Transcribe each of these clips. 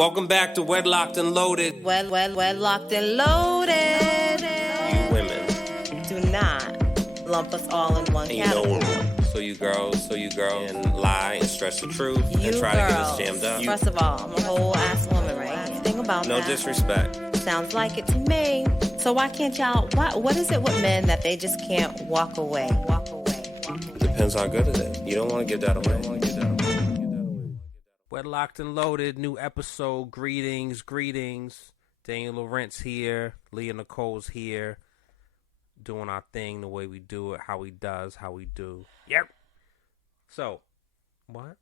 Welcome back to Wedlocked and Loaded. Wedlocked and Loaded. You women. Do not lump us all in one category. So you girls, and lie and stretch the truth You and try girls, to get us jammed up. First of all, I'm a whole ass woman, right? Think about No that. disrespect. Sounds like it to me. So why can't y'all, what is it with men that they just can't walk away? Depends how good it is. You don't want to give that away. Wedlocked and Loaded, new episode. Greetings. Daniel Lawrence here. Leah Nicole's here. Doing our thing the way we do it, how we do. Yep. So, what?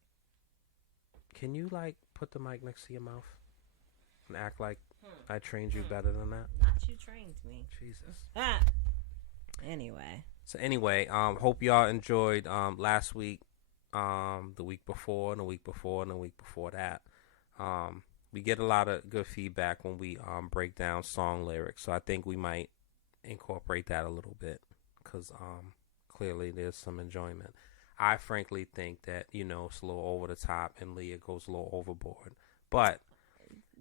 Can you, put the mic next to your mouth and act like I trained you better than that? Not you trained me. Jesus. Anyway, hope y'all enjoyed last week, the week before, and the week before, and the week before that. We get a lot of good feedback when we break down song lyrics, so I think we might incorporate that a little bit because clearly there's some enjoyment. I frankly think that it's a little over the top and Leah goes a little overboard, but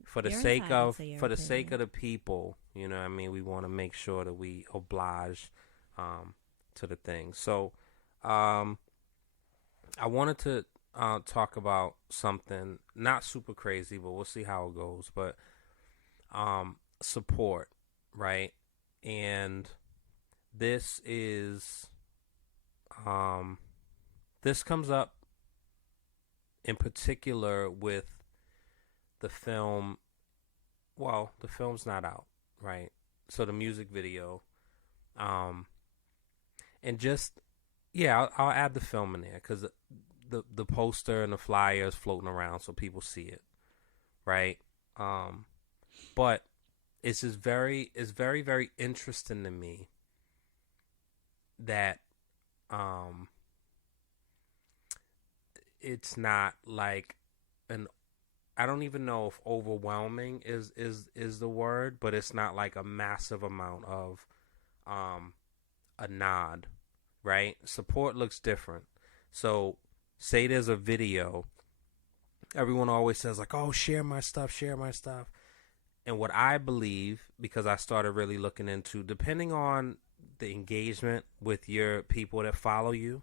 for the sake of the people, we want to make sure that we oblige to the thing. So I wanted to talk about something not super crazy, but we'll see how it goes. But support, right? And this is this comes up in particular with the film. Well, the film's not out, right? So the music video, and just I'll add the film in there because the poster and the flyer is floating around so people see it, right? But it's just very interesting to me that it's not like I don't even know if overwhelming is the word, but it's not like a massive amount of a nod, right? Support looks different. So say there's a video, everyone always says oh, share my stuff. And what I believe, because I started really looking into, depending on the engagement with your people that follow you,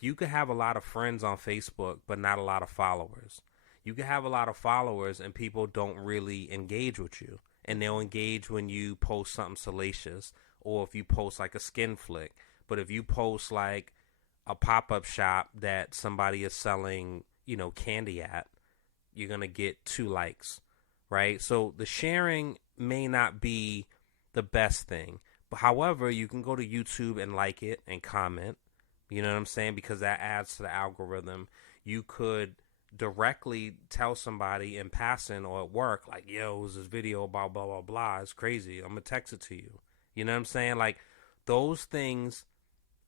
you could have a lot of friends on Facebook, but not a lot of followers. You can have a lot of followers and people don't really engage with you. And they'll engage when you post something salacious or if you post a skin flick. But if you post a pop-up shop that somebody is selling, candy at, you're going to get 2 likes, right? So the sharing may not be the best thing. But however, you can go to YouTube and like it and comment. You know what I'm saying? Because that adds to the algorithm. You could directly tell somebody in passing or at work, yo, it was this video about blah, blah, blah. It's crazy. I'm going to text it to you. You know what I'm saying? Those things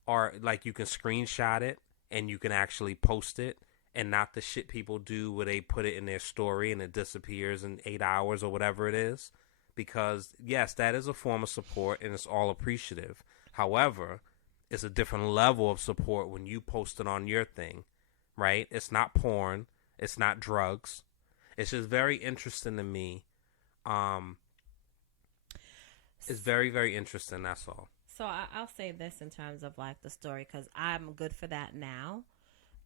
are you can screenshot it and you can actually post it and not the shit people do where they put it in their story and it disappears in 8 hours or whatever it is. Because, yes, that is a form of support and it's all appreciative. However, it's a different level of support when you post it on your thing, right? It's not porn. It's not drugs. It's just very interesting to me. It's very, very interesting. That's all. So I'll say this in terms of the story because I'm good for that now.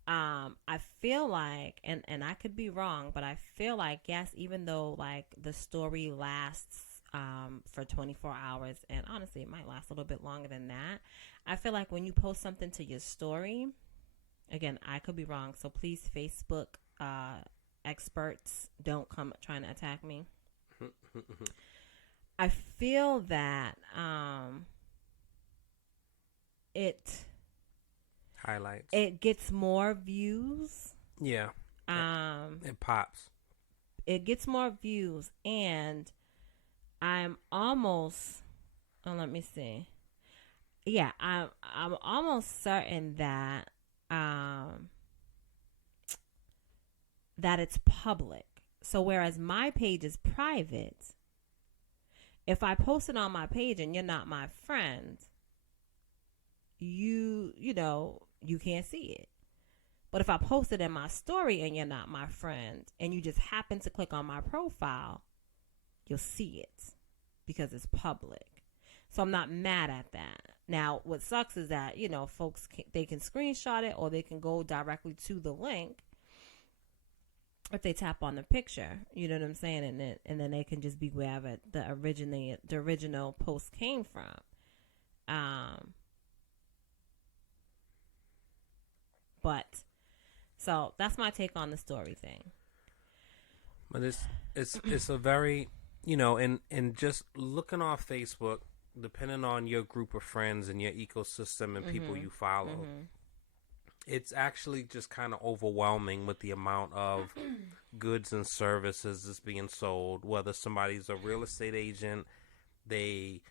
I feel like, and I could be wrong, but I feel like, yes, even though the story lasts for 24 hours, and honestly it might last a little bit longer than that, I feel like when you post something to your story, again, I could be wrong, so please Facebook experts don't come trying to attack me. I feel that it highlights. It gets more views. Yeah. It pops. It gets more views, and I'm almost. Oh, let me see. Yeah, I'm almost certain that that it's public. So whereas my page is private, if I post it on my page and you're not my friend, you can't see it. But if I post it in my story and you're not my friend and you just happen to click on my profile, you'll see it because it's public. So I'm not mad at that. Now, what sucks is that, folks, they can screenshot it or they can go directly to the link if they tap on the picture. You know what I'm saying? And then they can just be wherever the original post came from. But so that's my take on the story thing. But it's a very, and just looking off Facebook, depending on your group of friends and your ecosystem and people you follow, it's actually just kind of overwhelming with the amount of goods and services that's being sold. Whether somebody's a real estate agent, they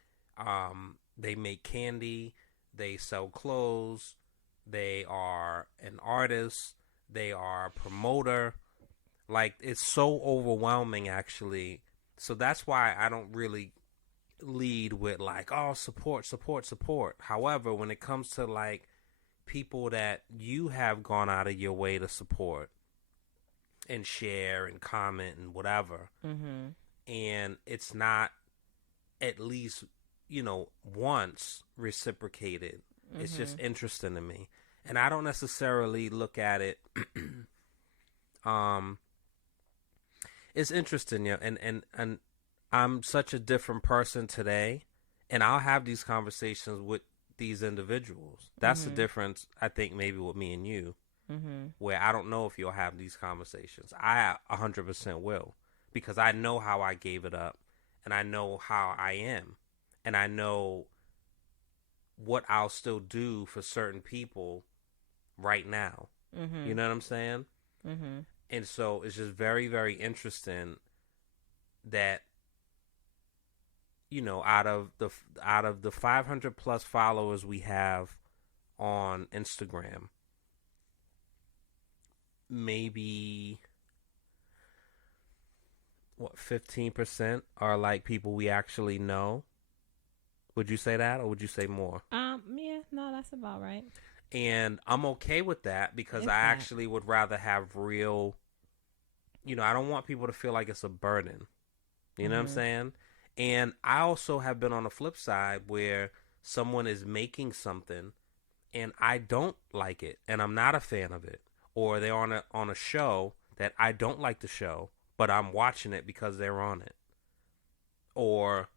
make candy, they sell clothes, they are an artist, they are a promoter. Like, it's so overwhelming, actually. So that's why I don't really lead with, like, oh, support. However, when it comes to, like, people that you have gone out of your way to support and share and comment and whatever, and it's not at least, once reciprocated, it's just interesting to me. And I don't necessarily look at it it's interesting, and I'm such a different person today, and I'll have these conversations with these individuals. That's the difference, I think, maybe with me and you, where I don't know if you'll have these conversations. I 100% will, because I know how I gave it up, and I know how I am, and I know what I'll still do for certain people right now. You know what I'm saying? And so it's just very, very interesting that, out of the 500 plus followers we have on Instagram, maybe 15% are like people we actually know. Would you say that, or would you say more? Yeah, no, that's about right. And I'm okay with that, because I actually would rather have real, I don't want people to feel like it's a burden. You know what I'm saying? And I also have been on the flip side where someone is making something and I don't like it and I'm not a fan of it. Or they're on a show that I don't like the show, but I'm watching it because they're on it. Or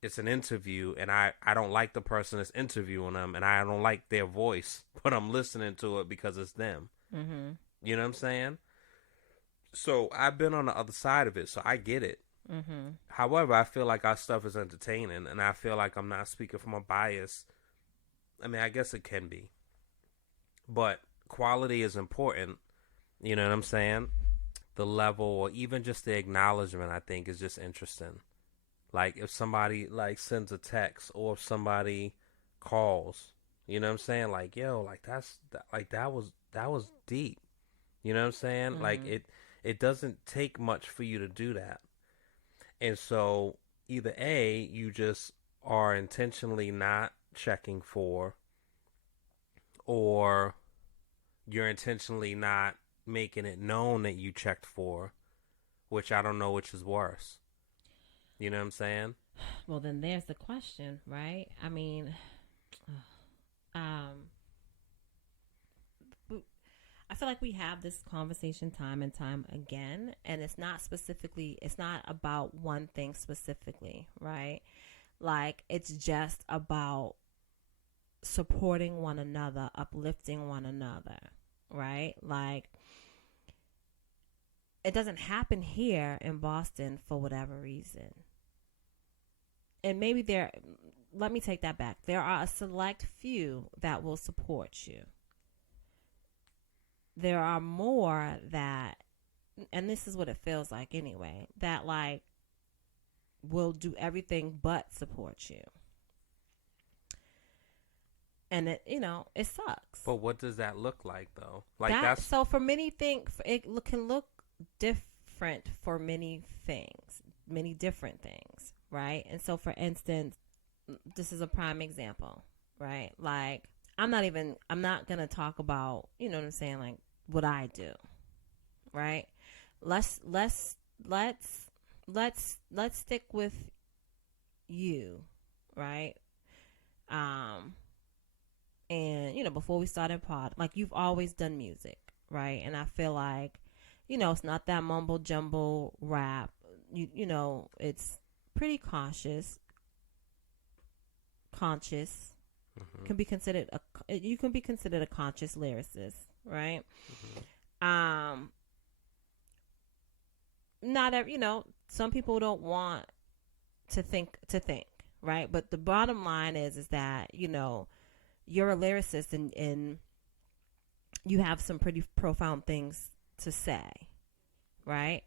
it's an interview and I don't like the person that's interviewing them and I don't like their voice, but I'm listening to it because it's them. You know what I'm saying? So I've been on the other side of it, so I get it. However, I feel like our stuff is entertaining, and I feel like I'm not speaking from a bias. I mean, I guess it can be, but quality is important. You know what I'm saying? The level, or even just the acknowledgement, I think, is just interesting. Like, if somebody, like, sends a text, or if somebody calls, you know what I'm saying? Like, yo, like, that was deep. You know what I'm saying? Like, it doesn't take much for you to do that. And so either A, you just are intentionally not checking for, or you're intentionally not making it known that you checked for, which I don't know which is worse. You know what I'm saying? Well, then there's the question, right? I mean, I feel like we have this conversation time and time again, and it's not about one thing specifically, right? Like, it's just about supporting one another, uplifting one another, right? Like, it doesn't happen here in Boston for whatever reason. And maybe let me take that back. There are a select few that will support you. There are more that, and this is what it feels like anyway, that, like, will do everything but support you. And it sucks. But what does that look like, though? Like, so for many things, it can look different for many things, many different things, right? And so, for instance, this is a prime example, right? Like, I'm not going to talk about, you know what I'm saying, like what I do, right? Let's let's let's let's stick with you, right? Um and before we started pod, like you've always done music, right? And I feel like it's not that mumble jumble rap. It's pretty conscious Mm-hmm. can be considered a you can be considered a conscious lyricist, right? Mm-hmm. um Not every, some people don't want to think, right? But the bottom line is that you're a lyricist, and you have some pretty profound things to say, right?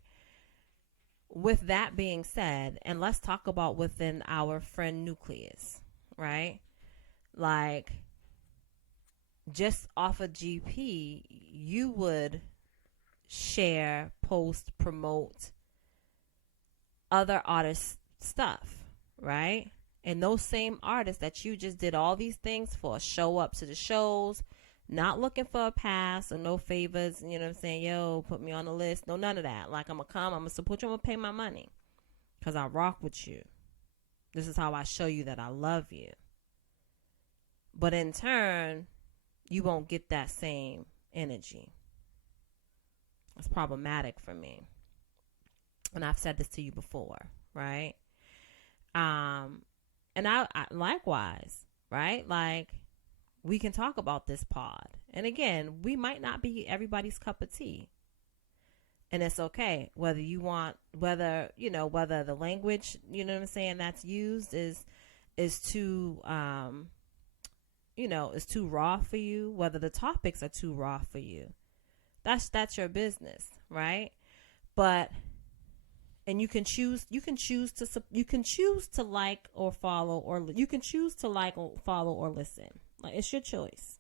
With that being said, and let's talk about within our friend nucleus, right? Like, just off of GP, you would share, post, promote other artists' stuff, right? And those same artists that you just did all these things for show up to the shows, not looking for a pass or no favors, you know what I'm saying? Yo, put me on the list. No, none of that. Like, I'm going to come, I'm going to support you, I'm going to pay my money because I rock with you. This is how I show you that I love you. But in turn, you won't get that same energy. It's problematic for me. And I've said this to you before, right? And I likewise, right? Like, we can talk about this pod. And again, we might not be everybody's cup of tea. And it's okay whether whether the language, you know what I'm saying, that's used is too is too raw for you, whether the topics are too raw for you. That's your business, right? But and you can choose to like or follow, or you can choose to like or follow or listen. Like, it's your choice.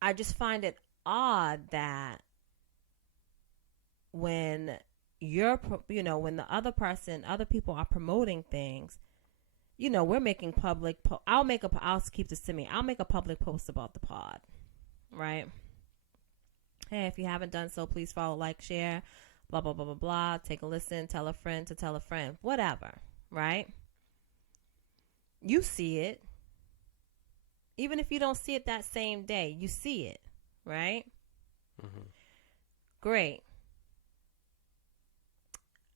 I just find it odd that when when the other people are promoting things, we're making public I'll keep this to me. I'll make a public post about the pod, right? Hey, if you haven't done so, please follow, like, share, blah, blah, blah, blah, blah. Take a listen, tell a friend to tell a friend, whatever, right? You see it. Even if you don't see it that same day, you see it, right? Mm-hmm. Great.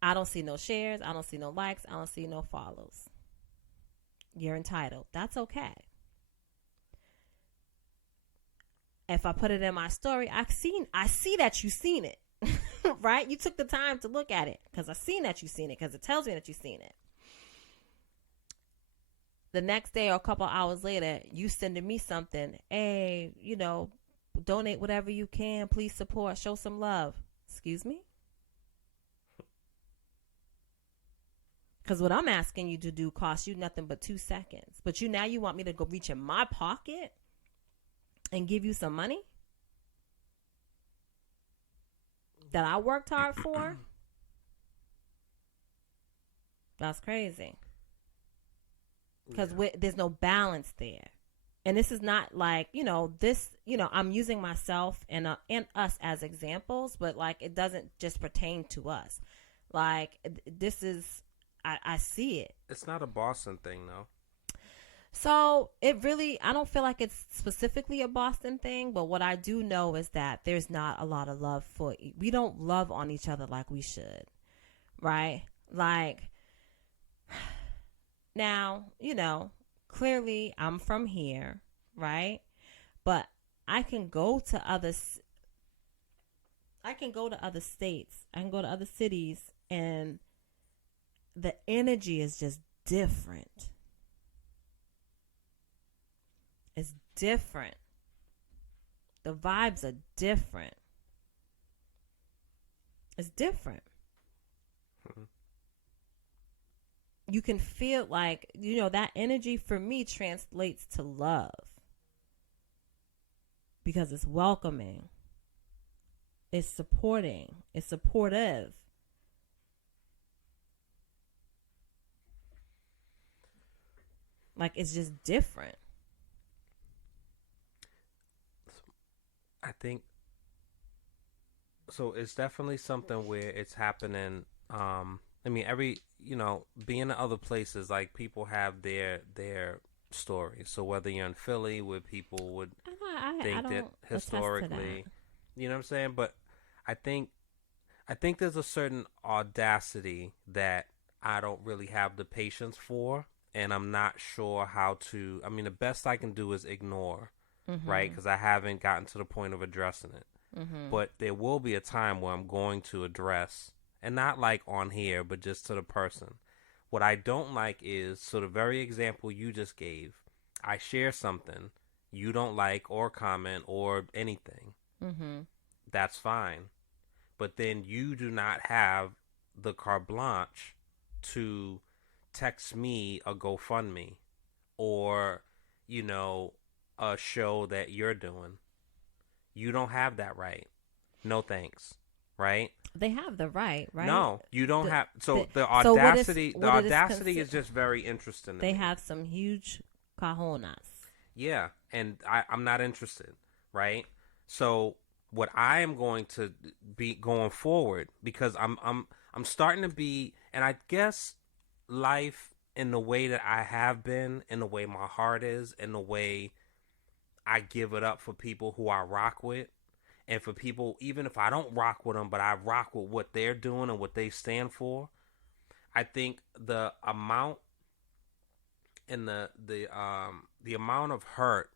I don't see no shares. I don't see no likes. I don't see no follows. You're entitled. That's okay. If I put it in my story, I see that you seen it, right? You took the time to look at it because I seen that you seen it, because it tells me that you seen it. The next day or a couple hours later, you sending me something. Hey, donate whatever you can. Please support. Show some love. Excuse me? Because what I'm asking you to do costs you nothing but 2 seconds. But now you want me to go reach in my pocket and give you some money that I worked hard for? That's crazy. Because there's no balance there. And this is not like, I'm using myself and us as examples, but like, it doesn't just pertain to us. Like, this is, I see it. It's not a Boston thing, though. So I don't feel like it's specifically a Boston thing, but what I do know is that there's not a lot of love we don't love on each other like we should, right? Like, now, clearly I'm from here, right? But I can go to other states, I can go to other cities, and the energy is just different. It's different. The vibes are different. It's different. Mm-hmm. You can feel like, that energy for me translates to love. Because it's welcoming. It's supporting. It's supportive. Like it's just different. I think so. It's definitely something where it's happening. I mean, being in other places, like people have their stories. So whether you're in Philly, where people would I think that don't attest to that. historically, you know what I'm saying? But I think I think there's a certain audacity that I don't really have the patience for, and I'm not sure how to. I mean, the best I can do is ignore, right? Mhm. Because I haven't gotten to the point of addressing it. Mhm. But there will be a time where I'm going to address, and not like on here, but just to the person. What I don't like is, so the very example you just gave, I share something you don't like or comment or anything. Mhm. That's fine. But then you do not have the carte blanche to text me a GoFundMe or, you know, a show that you're doing. You don't have that right. No thanks. Right? They have the right, right? No, you don't The have. the So the so audacity, the what it is audacity is just very interesting to they me. have some huge cajonas. Yeah, and I'm not interested, right? So what I am going to be going forward, because I'm starting to be, and I guess life in the way that I have been, in the way my heart is, in the way I give it up for people who I rock with, and for people even if I don't rock with them, but I rock with what they're doing and what they stand for. I think the amount and the amount of hurt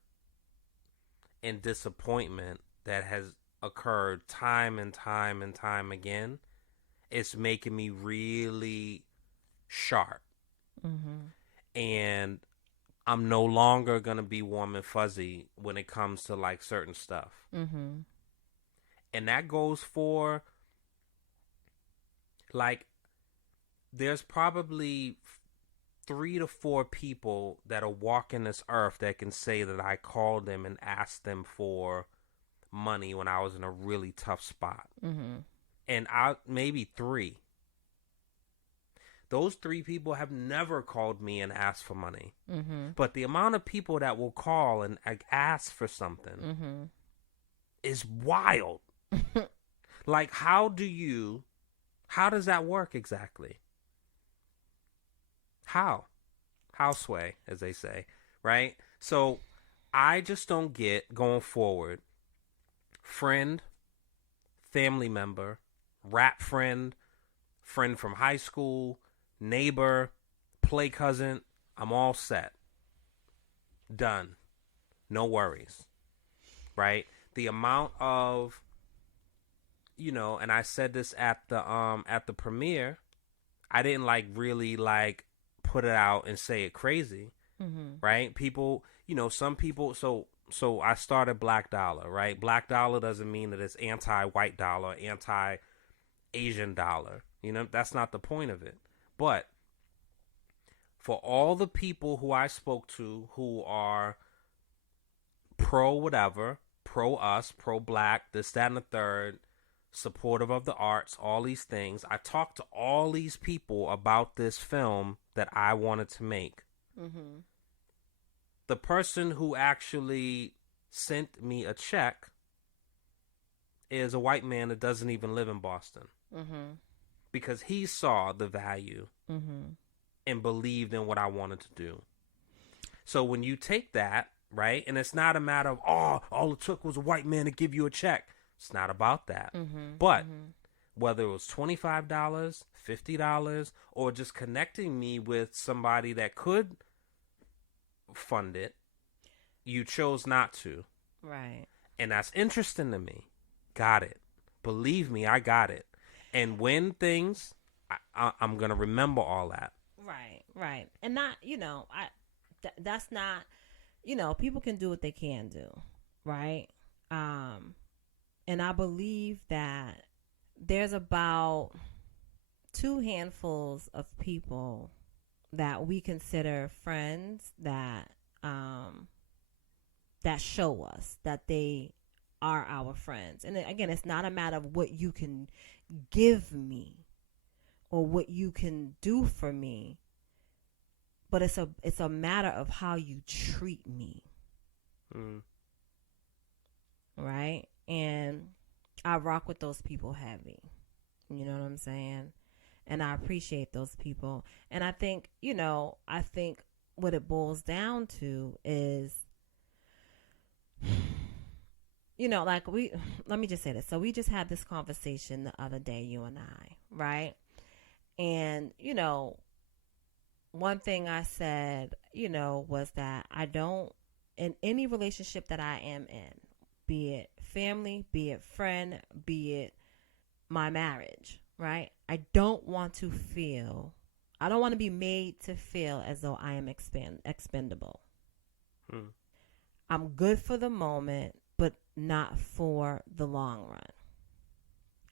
and disappointment that has occurred time and time and time again, it's making me really sharp. Mhm. And I'm no longer going to be warm and fuzzy when it comes to like certain stuff. Mhm. And that goes for like, there's probably 3 to 4 people that are walking this earth that can say that I called them and asked them for money when I was in a really tough spot. Mhm. And I maybe 3. Those 3 people have never called me and asked for money. Mhm. But the amount of people that will call and like, ask for something Mhm. is wild. Like, how does that work exactly? How? How sway, as they say, right? So I just don't get going forward. Friend, family member, rap friend, friend from high school, neighbor, play cousin. I'm all set. Done. No worries. Right? The amount of, and I said this at the premiere, I didn't like really like put it out and say it crazy, Mhm. right? People, some people, so I started Black Dollar, right? Black Dollar doesn't mean that it's anti-white dollar, anti-Asian dollar. That's not the point of it. But for all the people who I spoke to who are pro whatever, pro us, pro black, this, that, and the third, supportive of the arts, all these things, I talked to all these people about this film that I wanted to make. Mhm. The person who actually sent me a check is a white man that doesn't even live in Boston, Mhm. because he saw the value Mhm. and believed in what I wanted to do. So when you take that, right, and it's not a matter of, oh, all it took was a white man to give you a check. It's not about that. Mhm. But Mhm. whether it was $25, $50, or just connecting me with somebody that could fund it, you chose not to. Right. And that's interesting to me. Got it. Believe me, I got it. And when things, I'm going to remember all that. Right. Right. And not, that's not, people can do what they can do, right? Um, and I believe that there's about 2 handfuls of people that we consider friends um that show us that they are our friends. And again, it's not a matter of what you can give me or what you can do for me, but it's a matter of how you treat me. Mm. Right? And I rock with those people heavy. You know what I'm saying? And I appreciate those people. And I think, I think what it boils down to is, like let me just say this. So we just had this conversation the other day, you and I, right? And, one thing I said, was that I don't, in any relationship that I am in, be it family, be it friend, be it my marriage, right? I don't want to be made to feel as though I am expendable. Hmm. I'm good for the moment, but not for the long run.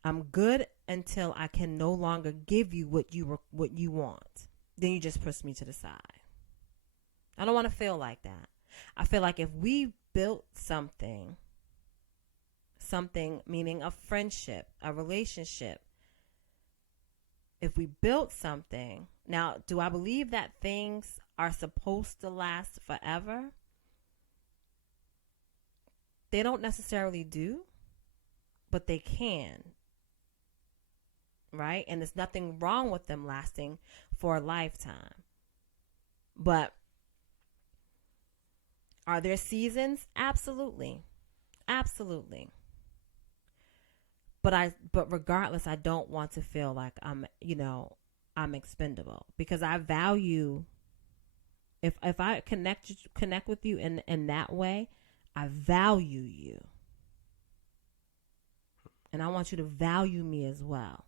I'm good until I can no longer give you what you want. Then you just push me to the side. I don't want to feel like that. I feel like if we built something meaning a friendship, a relationship, if we built something, now, do I believe that things are supposed to last forever? They don't necessarily do, but they can. Right? And there's nothing wrong with them lasting for a lifetime. But are there seasons? Absolutely. Absolutely. But regardless, I don't want to feel like I'm expendable, because I value, if I connect with you in that way, I value you. And I want you to value me as well.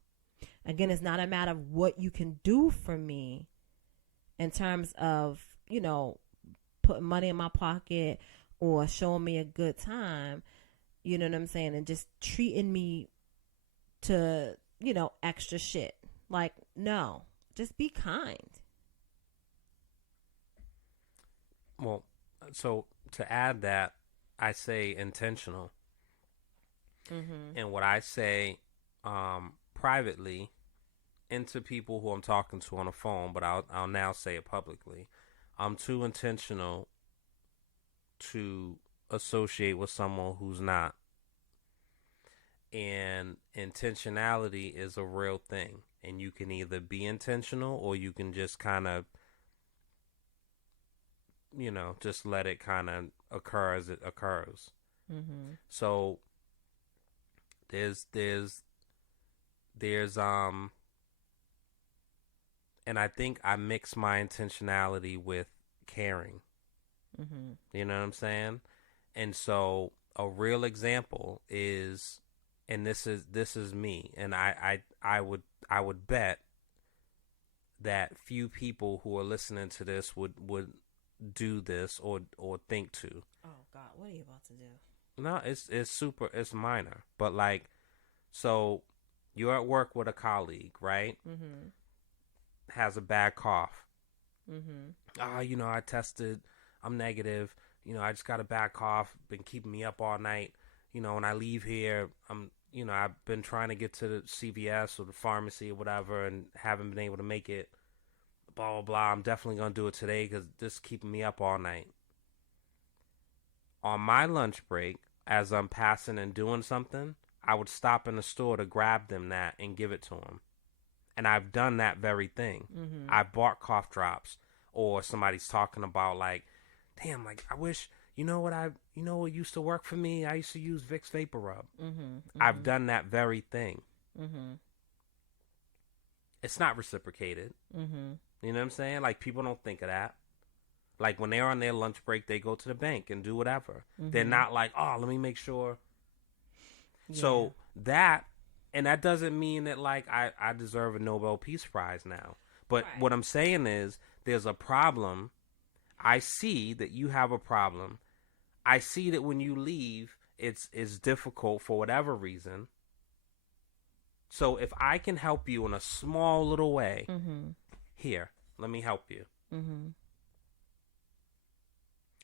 Again, it's not a matter of what you can do for me in terms of, putting money in my pocket or showing me a good time, you know what I'm saying, and just treating me to, extra shit. Like, no, just be kind. Well, so to add that, I say intentional. Mm-hmm. And what I say privately into people who I'm talking to on the phone, but I'll now say it publicly. I'm too intentional to associate with someone who's not. And intentionality is a real thing. And you can either be intentional or you can just kind of, just let it kind of occur as it occurs. Mm-hmm. So there's and I think I mix my intentionality with caring. Mm-hmm. You know what I'm saying? And so a real example is, and this is me, and I would bet that few people who are listening to this would do this or think to. Oh God, what are you about to do? No, it's minor, but like, so you're at work with a colleague, right? Mm-hmm. Has a bad cough. Mm-hmm. I tested, I'm negative. I just got a bad cough, been keeping me up all night. When I leave here, I've been trying to get to the CVS or the pharmacy or whatever and haven't been able to make it. Blah, blah, blah. I'm definitely going to do it today because this is keeping me up all night. On my lunch break, as I'm passing and doing something, I would stop in the store to grab them that and give it to them. And I've done that very thing. Mm-hmm. I bought cough drops, or somebody's talking about like, damn, like I wish, what used to work for me? I used to use Vicks Vapor Rub. Mm-hmm. Mm-hmm. I've done that very thing. Mm-hmm. It's not reciprocated. Mm-hmm. You know what I'm saying? Like, people don't think of that. Like, when they're on their lunch break, they go to the bank and do whatever. Mm-hmm. They're not like, oh, let me make sure. Yeah. So and that doesn't mean that, like, I deserve a Nobel Peace Prize now. But Right. what I'm saying is, there's a problem. I see that you have a problem. I see that when you leave, it's difficult for whatever reason. So if I can help you in a small little way, Mm-hmm. here, let me help you. Mm-hmm.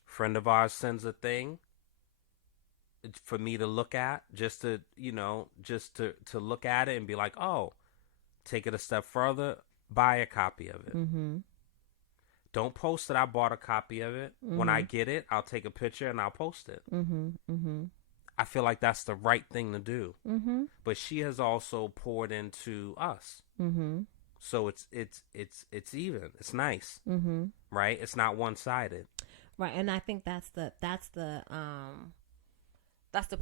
Friend of ours sends a thing for me to look at, just to look at it and be like, oh, take it a step further, buy a copy of it. Mm-hmm. Don't post it. I bought a copy of it. When I get it, I'll take a picture and I'll post it. I feel like that's the right thing to do. But she has also poured into us. So it's even. It's nice. Right? It's not one-sided. Right. And I think that's the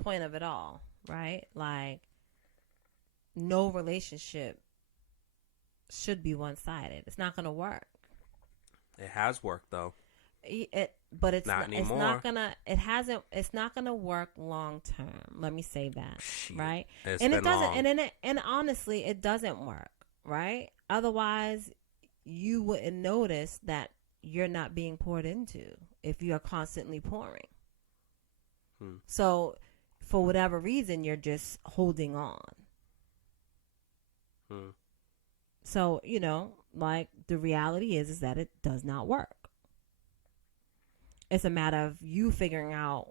point of it all, right? Like, no relationship should be one-sided. It's not going to work. It has worked though. But it's not anymore. It's not gonna work long term. Let me say that. Shit. Right? It's and been it doesn't long. and honestly it doesn't work, right? Otherwise you wouldn't notice that you're not being poured into if you are constantly pouring. So for whatever reason you're just holding on. So, like, the reality is that it does not work. It's a matter of you figuring out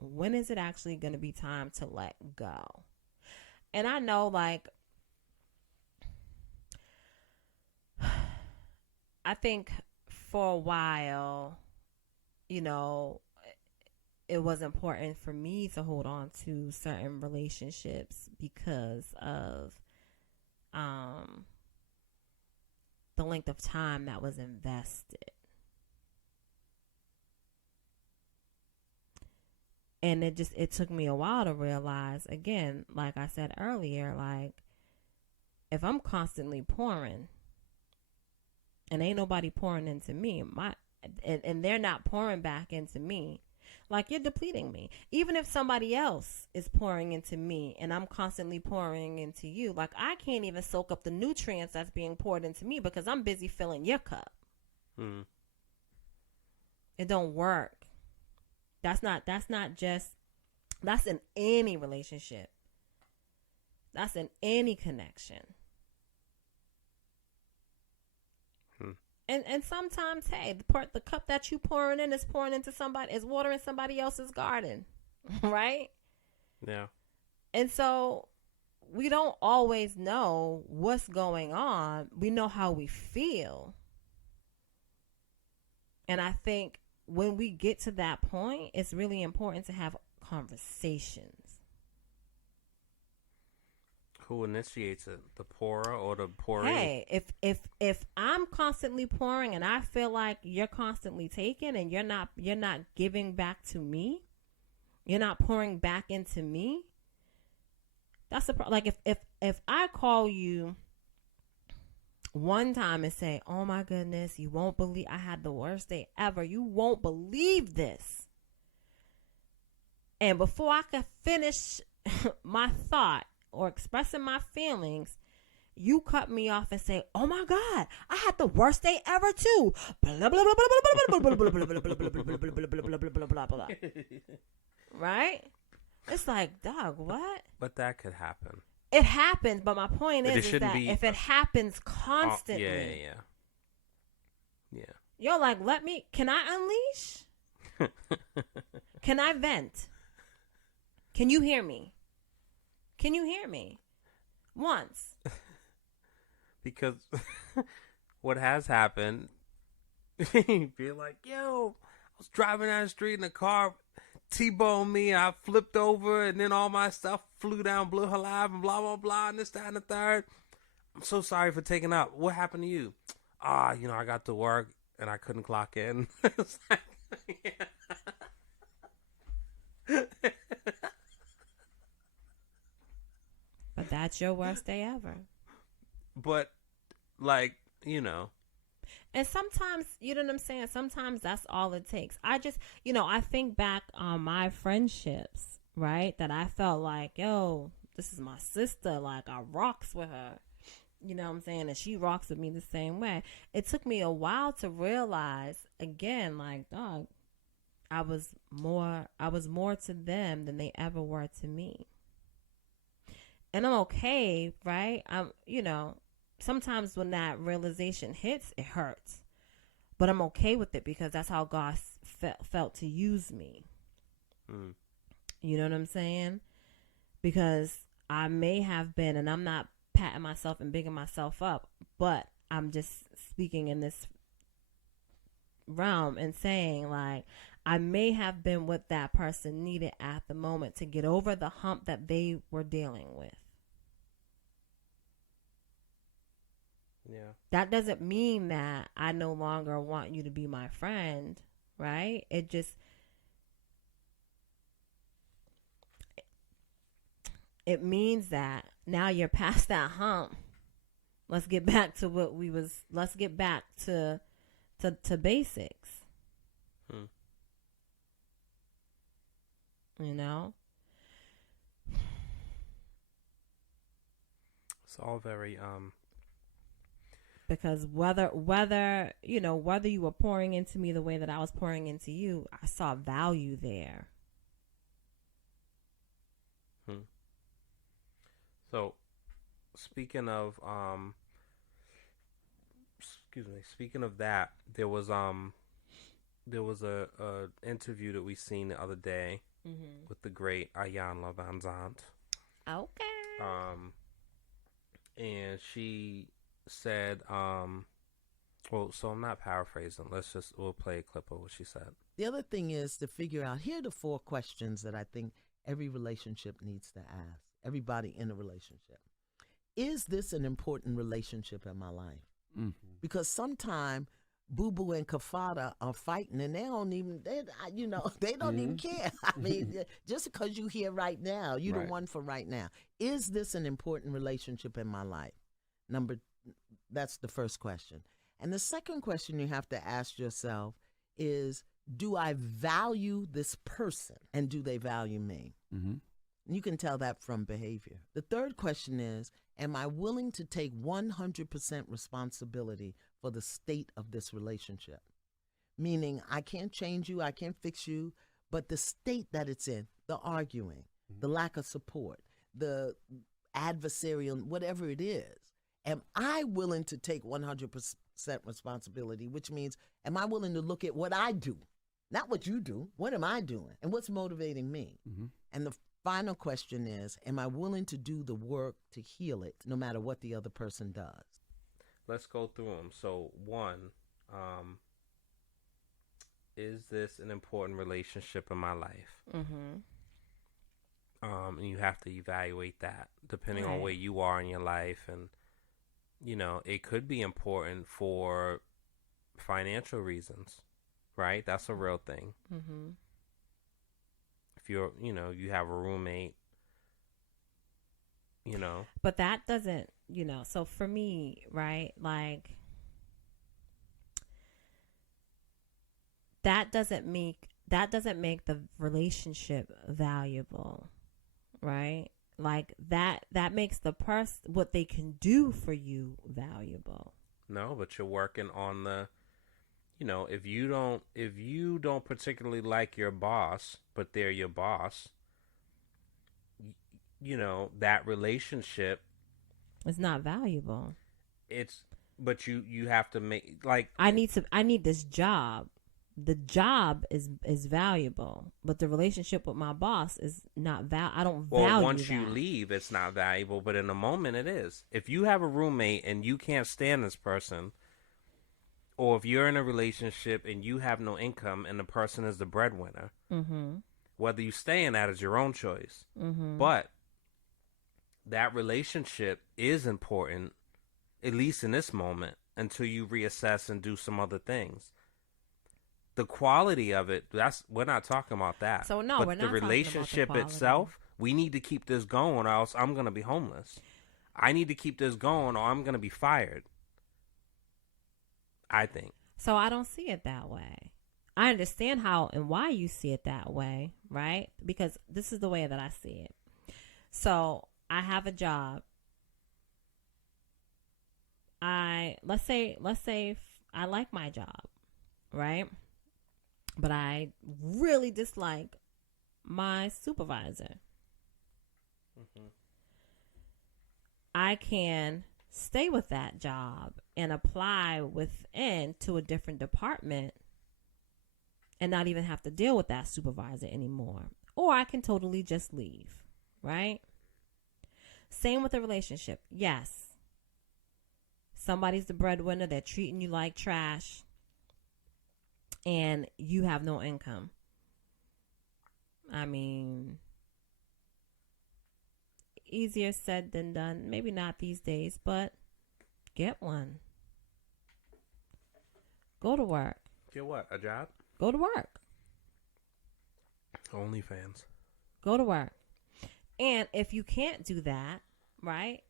when is it actually going to be time to let go. And I know, like, I think for a while, it was important for me to hold on to certain relationships because of the length of time that was invested. And it took me a while to realize, again, like I said earlier, like, if I'm constantly pouring and ain't nobody pouring into me, and they're not pouring back into me, like, you're depleting me. Even if somebody else is pouring into me and I'm constantly pouring into you, like, I can't even soak up the nutrients that's being poured into me because I'm busy filling your cup. It don't work. That's in any relationship. That's in any connection. And sometimes, hey, the cup that you pouring in is watering somebody else's garden, right? Yeah. And so we don't always know what's going on. We know how we feel. And I think when we get to that point, it's really important to have conversations. Who initiates it? The pourer or the pouree? Hey, if I'm constantly pouring and I feel like you're constantly taking and you're not giving back to me, you're not pouring back into me, that's the problem. Like, if I call you one time and say, "Oh my goodness, you won't believe I had the worst day ever. You won't believe this." And before I could finish my thought or expressing my feelings, you cut me off and say, "Oh my God, I had the worst day ever too." Right? It's like, dog, what? But that could happen. It happens, but my point is that be, if it happens constantly, yeah. You're like, can I unleash? Can I vent? Can you hear me? Can you hear me? Once. Because what has happened, be like, yo, I was driving down the street in a car, T-boned me, I flipped over, and then all my stuff flew down, blew her alive, and blah, blah, blah, and this, that, and the third. I'm so sorry for taking up. What happened to you? I got to work, and I couldn't clock in. It's like, But that's your worst day ever. But, like, And sometimes, you know what I'm saying? Sometimes that's all it takes. I think back on my friendships, right? That I felt like, yo, this is my sister. Like, I rocks with her. You know what I'm saying? And she rocks with me the same way. It took me a while to realize, again, like, dog, I was more to them than they ever were to me. And I'm okay, right? Sometimes when that realization hits, it hurts. But I'm okay with it because that's how God felt to use me. You know what I'm saying? Because I may have been, and I'm not patting myself and bigging myself up, but I'm just speaking in this realm and saying like, I may have been what that person needed at the moment to get over the hump that they were dealing with. Yeah. That doesn't mean that I no longer want you to be my friend, right? It means that now you're past that hump. Let's get back to let's get back to basics. You know? It's all very because whether you were pouring into me the way that I was pouring into you, I saw value there. So speaking of that, there was a interview that we seen the other day with the great Ayanla Vanzant. Okay. And she said, well, so I'm not paraphrasing. We'll play a clip of what she said. The other thing is to figure out, here are the 4 questions that I think every relationship needs to ask. Everybody in a relationship. Is this an important relationship in my life? Mm-hmm. Because sometimes Boo Boo and Kafada are fighting and they don't even care. I mean, just because you here right now, you the one for right now. Is this an important relationship in my life? That's the first question. And the second question you have to ask yourself is, do I value this person and do they value me? Mm-hmm. You can tell that from behavior. The third question is, am I willing to take 100% responsibility for the state of this relationship? Meaning, I can't change you, I can't fix you, but the state that it's in, the arguing, the lack of support, the adversarial, whatever it is, am I willing to take 100% responsibility, which means, am I willing to look at what I do? Not what you do. What am I doing? And what's motivating me? Mm-hmm. And the final question is, am I willing to do the work to heal it, no matter what the other person does? Let's go through them. So, 1, is this an important relationship in my life? Mm-hmm. And you have to evaluate that depending on where you are in your life. And, it could be important for financial reasons, right? That's a real thing. Mm-hmm. If you're, you have a roommate, But that doesn't, so for me, right, like, that doesn't make the relationship valuable, right? Like, that makes the person, what they can do for you, valuable. No, but you're working on the, if you don't particularly like your boss, but they're your boss, that relationship, it's not valuable. But you have to make, like, I need this job. The job is valuable, but the relationship with my boss is not I don't value that. Well, once you leave, it's not valuable, but in the moment it is. If you have a roommate and you can't stand this person, or if you're in a relationship and you have no income and the person is the breadwinner, mm-hmm. whether you stay in that is your own choice. Mm-hmm. But that relationship is important, at least in this moment, until you reassess and do some other things. The quality of it, we're not talking about that. So no, but we're not the relationship talking about the itself, we need to keep this going or else I'm going to be homeless. I need to keep this going or I'm going to be fired. I think. So I don't see it that way. I understand how and why you see it that way, right? Because this is the way that I see it. So I have a job. Let's say I like my job, right? But I really dislike my supervisor. Mm-hmm. I can stay with that job and apply within to a different department and not even have to deal with that supervisor anymore. Or I can totally just leave, right? Same with a relationship. Yes. – Somebody's the breadwinner. They're treating you like trash. and you have no income. I mean, easier said than done. Maybe not these days, but get one. Go to work. Get what? A job? Go to work. OnlyFans. Go to work. And if you can't do that, right,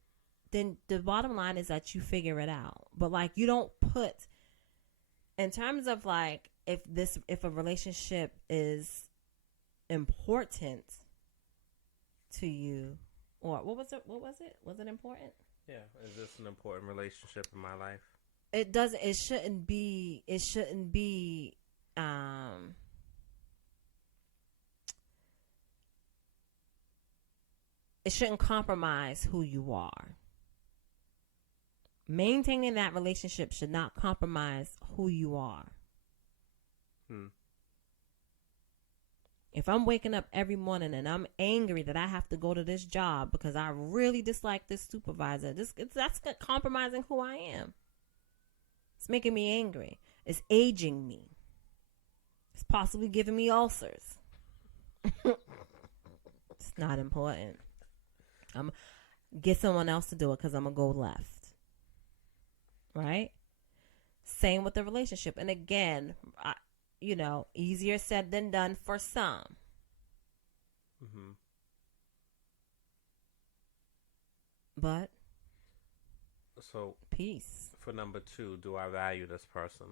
then the bottom line is that you figure it out. But like, you don't put, in terms of like, if a relationship is important to you, or what was it? Was it important? Yeah. Is this an important relationship in my life? It shouldn't be, it shouldn't compromise who you are. Maintaining that relationship should not compromise who you are. If I'm waking up every morning and I'm angry that I have to go to this job because I really dislike this supervisor, that's compromising who I am. It's making me angry. It's aging me. It's possibly giving me ulcers. It's not important. I'm get someone else to do it because I'm gonna go left. Right? Same with the relationship. And again, easier said than done for some. Mm-hmm. But so peace. For number 2, do I value this person?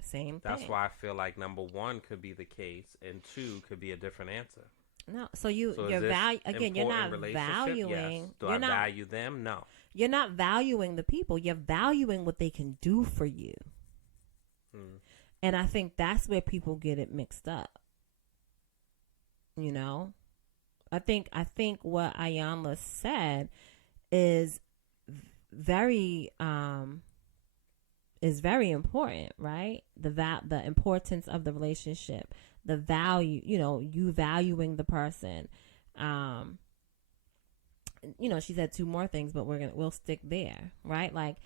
Same thing. That's why I feel like number 1 could be the case and 2 could be a different answer. No, so you're again, you're not valuing. Yes. Do I value them? No. You're not valuing the people. You're valuing what they can do for you. And I think that's where people get it mixed up. I think what Ayanla said is very important, right? The importance of the relationship, the value, you valuing the person. She said 2 more things, but we'll stick there, right? Like,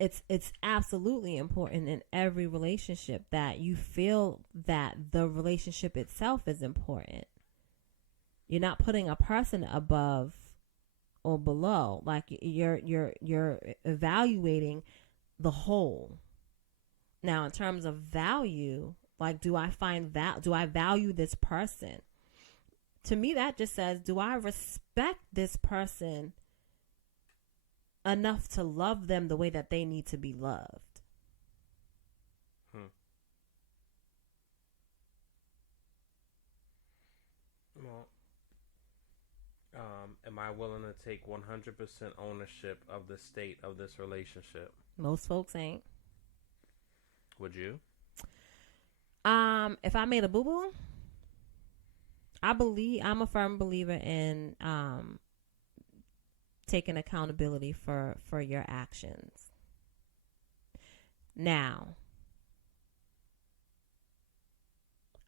it's absolutely important in every relationship that you feel that the relationship itself is important. You're not putting a person above or below. Like, you're evaluating the whole. Now, in terms of value, like, do I value this person? To me, that just says, do I respect this person enough to love them the way that they need to be loved? Well, am I willing to take 100% ownership of the state of this relationship? Most folks ain't. Would you? If I made a boo-boo, I'm a firm believer in taking accountability for your actions. Now,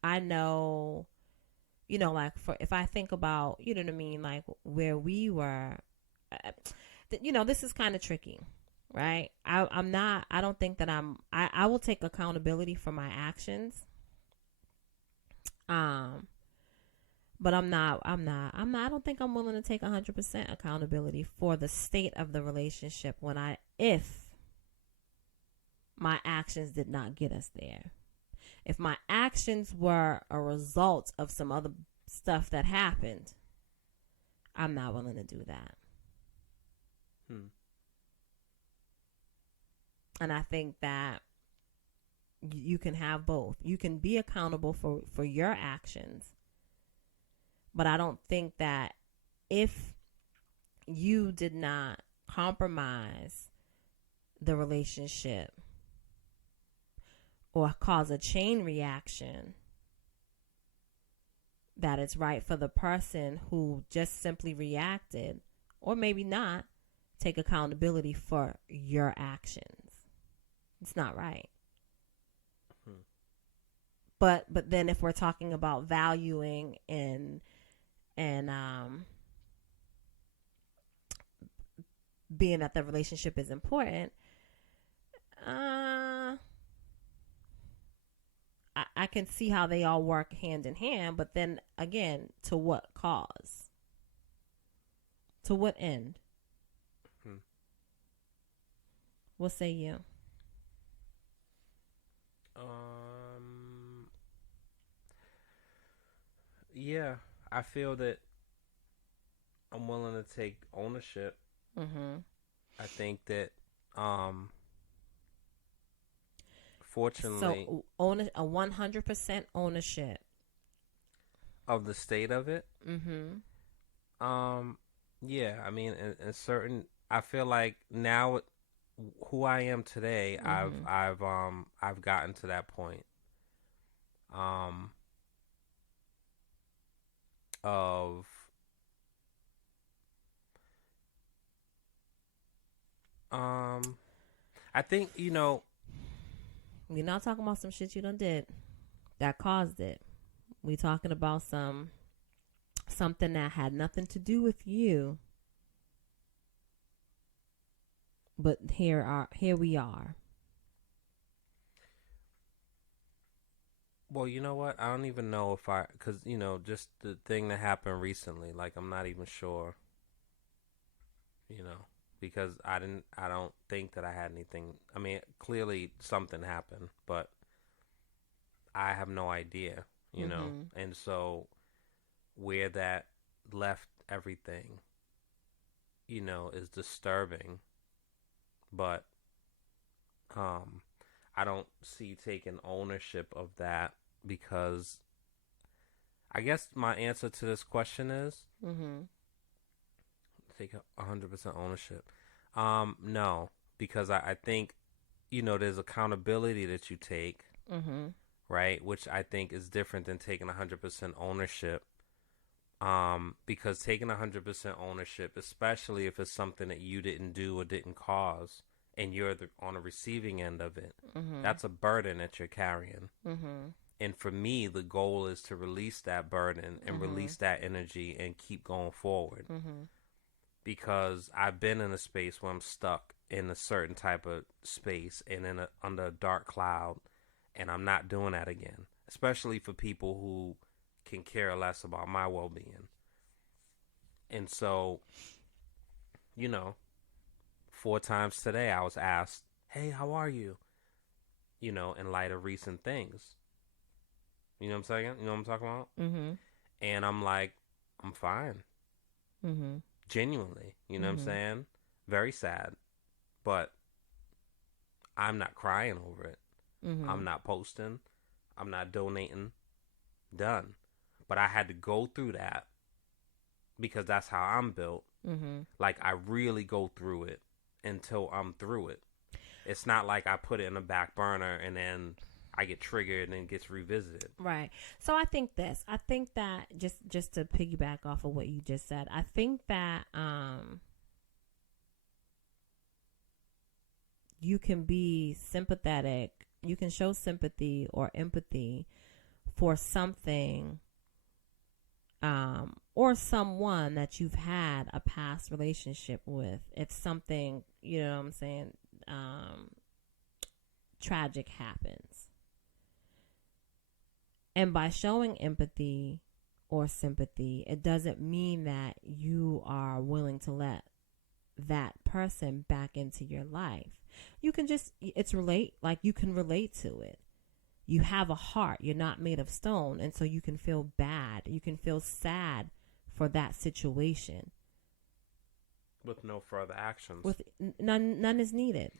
I know, like, if I think about, like where we were, this is kind of tricky, right? I don't think that I will take accountability for my actions. But I don't think I'm willing to take 100% accountability for the state of the relationship if my actions did not get us there. If my actions were a result of some other stuff that happened, I'm not willing to do that. And I think that you can have both. You can be accountable for your actions. But I don't think that if you did not compromise the relationship or cause a chain reaction, that it's right for the person who just simply reacted, or maybe not, take accountability for your actions. It's not right. But then if we're talking about valuing and being that the relationship is important, can see how they all work hand in hand, but then again, to what cause? To what end? What say you? Yeah, I feel that I'm willing to take ownership. I think that, fortunately, So a 100% ownership of the state of it. Yeah, I mean, in certain, I feel like now, who I am today, I've gotten to that point. Of I think, we're not talking about some shit you done did that caused it. We talking about something that had nothing to do with you. But here we are. Well, you know what? I don't even know if because, just the thing that happened recently, like, I'm not even sure, because I don't think that I had anything. I mean, clearly something happened, but I have no idea, and so where that left everything, is disturbing, but, I don't see taking ownership of that, because I guess my answer to this question is take 100% ownership. No, because I think, there's accountability that you take, right? Which I think is different than taking 100% ownership. Because taking 100% ownership, especially if it's something that you didn't do or didn't cause, and you're on the receiving end of it, that's a burden that you're carrying. And for me, the goal is to release that burden and release that energy and keep going forward. Because I've been in a space where I'm stuck in a certain type of space and under a dark cloud, and I'm not doing that again. Especially for people who can care less about my well-being. And so, 4 times today I was asked, "Hey, how are you?" In light of recent things. You know what I'm saying? You know what I'm talking about? And I'm like, I'm fine. Genuinely. You know what I'm saying? Very sad. But I'm not crying over it. I'm not posting. I'm not donating. Done. But I had to go through that because that's how I'm built. Like, I really go through it until I'm through it. It's not like I put it in a back burner and then I get triggered and it gets revisited. Right. So I think that just to piggyback off of what you just said, I think that you can be sympathetic, you can show sympathy or empathy for something or someone that you've had a past relationship with. If something, you know what I'm saying, tragic happens. And by showing empathy or sympathy, it doesn't mean that you are willing to let that person back into your life. You can just, you can relate to it. You have a heart. You're not made of stone. And so you can feel bad. You can feel sad for that situation. With no further actions. With none is needed.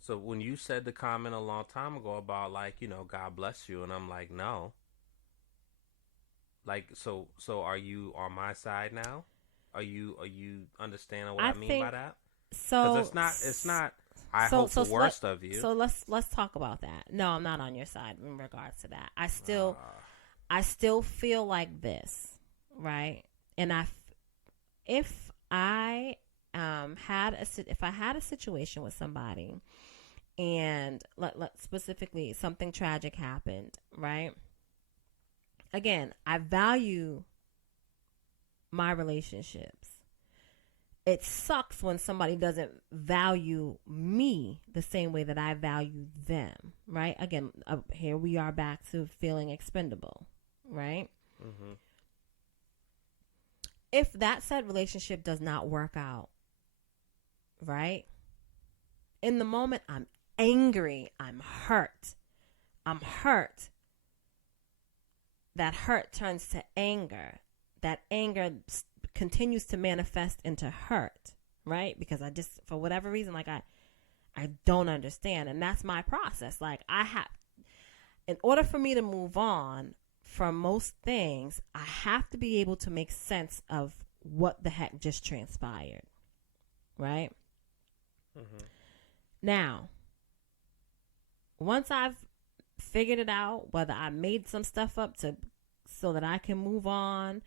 So when you said the comment a long time ago about, like, God bless you, and I'm like, no. Like, so are you on my side now? Are you understanding what I mean by that? So it's not. I hope the worst of you. So let's talk about that. No, I'm not on your side in regards to that. I still feel like this, right? And if I had a situation with somebody, and let specifically something tragic happened, right? Again, I value my relationships. it sucks when somebody doesn't value me the same way that I value them, right? Again, here we are back to feeling expendable, right? Mm-hmm. If that said relationship does not work out, right? In the moment, I'm angry. I'm hurt. That hurt turns to anger. That anger continues to manifest into hurt, right? Because I just, for whatever reason, like I don't understand. And that's my process. Like in order for me to move on from most things, I have to be able to make sense of what the heck just transpired, right? Mm-hmm. Now, once I've figured it out, whether I made some stuff up so that I can move on,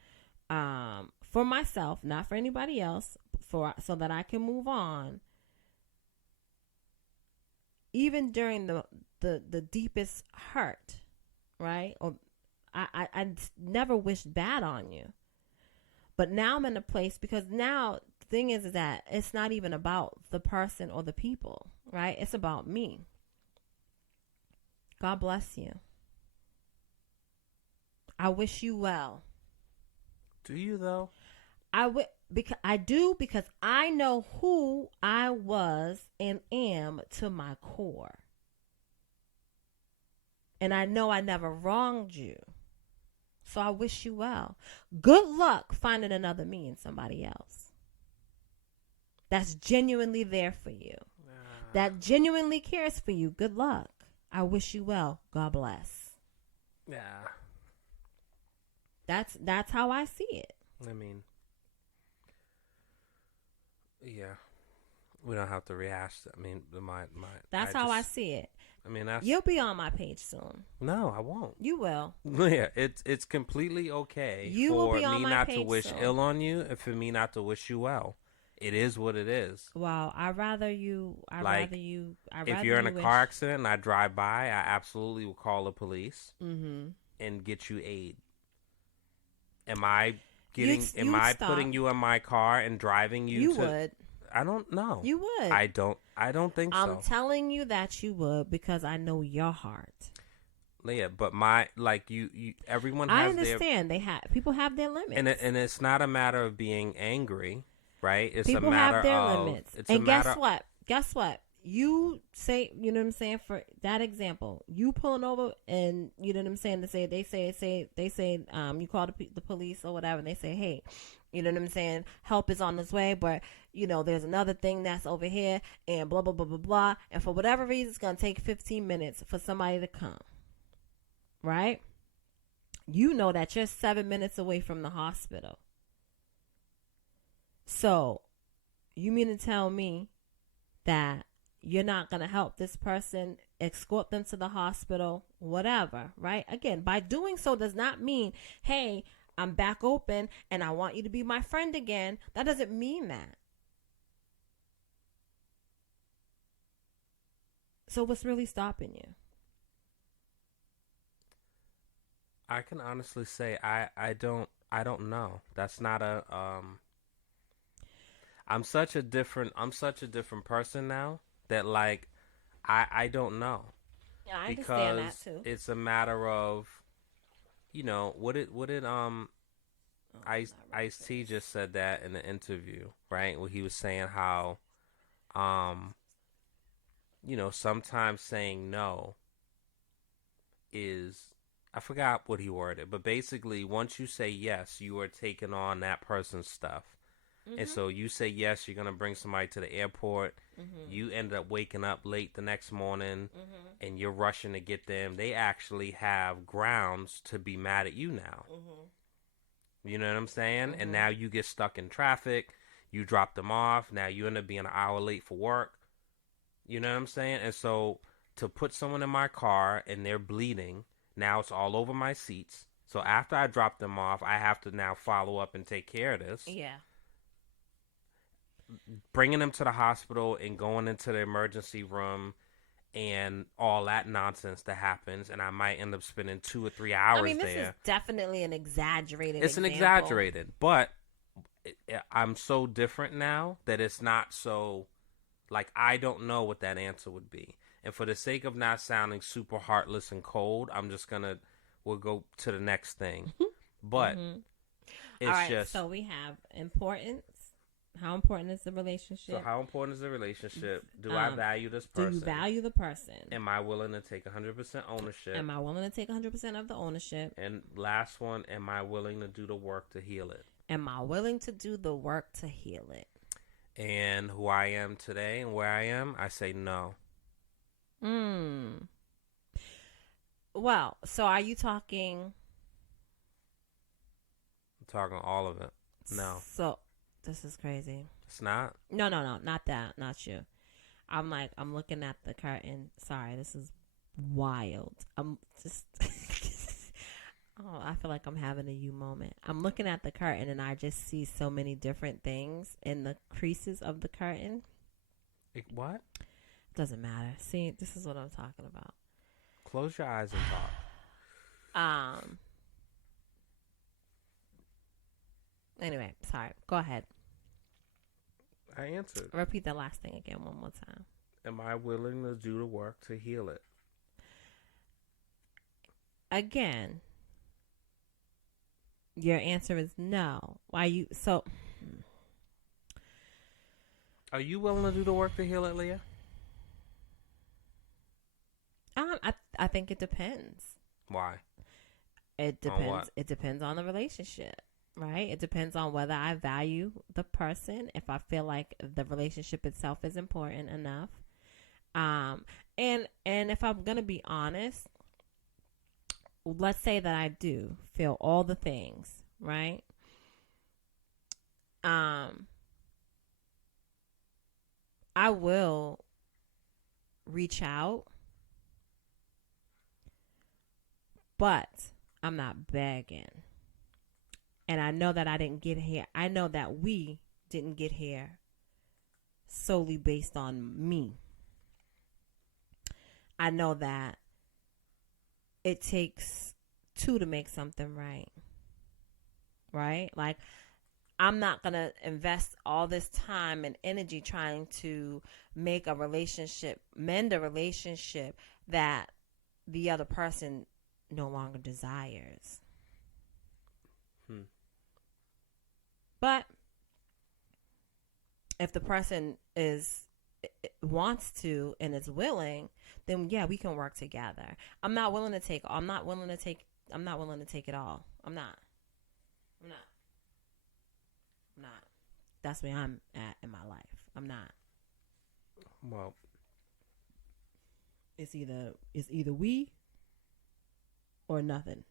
for myself, not for anybody else, so that I can move on, even during the deepest hurt, right? Or I never wished bad on you, but now I'm in a place, because now the thing is that it's not even about the person or the people, right? It's about me. God bless you. I wish you well. Do you though? I do, because I know who I was and am to my core. And I know I never wronged you. So I wish you well. Good luck finding another me in somebody else that's genuinely there for you, that genuinely cares for you. Good luck. I wish you well. God bless. Yeah. That's how I see it. I mean, yeah. We don't have to rehash that. I mean, That's how I see it. I mean, that's... You'll be on my page soon. No, I won't. You will. Yeah, it's completely okay for me not to wish ill on you and for me not to wish you well. It is what it is. Well, I'd rather you. If you're in a car accident and I drive by, I absolutely will call the police and get you aid. Am I putting you in my car and driving you? You would. I don't know. You would. I don't think so. I'm telling you that you would, because I know your heart. Leah, but everyone has I understand people have their limits. And it's not a matter of being angry, right? It's people a matter have their of limits. And guess what? You say, you know what I'm saying, for that example, you pulling over and you know what I'm saying, they say you call the police or whatever, and they say, hey, you know what I'm saying, help is on its way, but you know, there's another thing that's over here and blah, blah, blah, blah, blah. And for whatever reason, it's going to take 15 minutes for somebody to come. Right? You know that you're 7 minutes away from the hospital. So you mean to tell me that you're not going to help this person, escort them to the hospital, whatever, right? Again, by doing so does not mean, hey, I'm back open and I want you to be my friend again. That doesn't mean that. So what's really stopping you? I can honestly say I don't know. That's not a I'm such a different person now that like I don't know. Yeah, I understand that too. It's a matter of, you know, what did Ice-T just said that in the interview, right? Where he was saying how you know, sometimes saying no is, I forgot what he worded, but basically once you say yes, you are taking on that person's stuff. And so you say yes, you're going to bring somebody to the airport. You end up waking up late the next morning and you're rushing to get them. They actually have grounds to be mad at you now. You know what I'm saying? And now you get stuck in traffic. You drop them off. Now you end up being an hour late for work. You know what I'm saying? And so to put someone in my car and they're bleeding, now it's all over my seats. So after I drop them off, I have to now follow up and take care of this. Yeah. Bringing them to the hospital and going into the emergency room and all that nonsense that happens, and I might end up spending 2 or 3 hours there. I mean, this is definitely an exaggerated It's example. an exaggerated, but I'm so different now that it's not so, like, I don't know what that answer would be. And for the sake of not sounding super heartless and cold, we'll go to the next thing. But Mm-hmm. All it's right. just, So we have importance. How important is the relationship? so how important is the relationship? Do I value this Do person? you value the person? Am I willing to take 100% ownership? Am I willing to take 100% of the ownership? And last one, am I willing to do the work to heal it? Am I willing to do the work to heal it? And who I am today and where I am, I say no. Well, so are you talking? I'm talking all of it. No. So this is crazy. It's not? No, not that. Not you. I'm looking at the curtain. Sorry, this is wild. I'm just, oh, I feel like I'm having a you moment. I'm looking at the curtain and I just see so many different things in the creases of the curtain. What? Doesn't matter. See, this is what I'm talking about. Close your eyes and talk. Anyway, sorry. Go ahead. I answered. Repeat the last thing again one more time. Am I willing to do the work to heal it? Again, your answer is no. Why you so? Are you willing to do the work to heal it, Leah? I think it depends. Why? It On depends. what? It depends on the relationship, right? It depends on whether I value the person, if I feel like the relationship itself is important enough. And if I'm gonna be honest, let's say that I do feel all the things, right? I will reach out, but I'm not begging. And I know that I didn't get here. I know that we didn't get here solely based on me. I know that it takes two to make something right. Right? Like, I'm not going to invest all this time and energy trying to make a relationship, mend a relationship that the other person no longer desires. But if the person wants to and is willing, then yeah, we can work together. I'm not willing to take it all. I'm not willing to take it all. I'm not. That's where I'm at in my life. I'm not. Well, It's either we or nothing.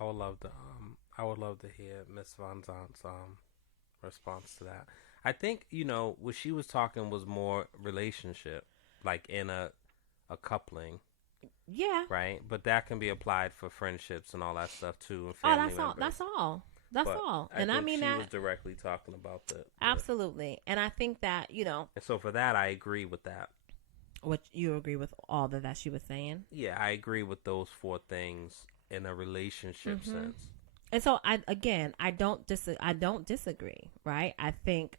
I would love to hear Miss Vanzant's response to that. I think, what she was talking was more relationship, like in a coupling. Yeah. Right? But that can be applied for friendships and all that stuff too, and family members. That's all. And I mean she that was directly talking about that. absolutely. And I think that, And so for that, I agree with that. what you agree with all that she was saying. Yeah, I agree with those four things in a relationship sense. And so I don't disagree, right? I think,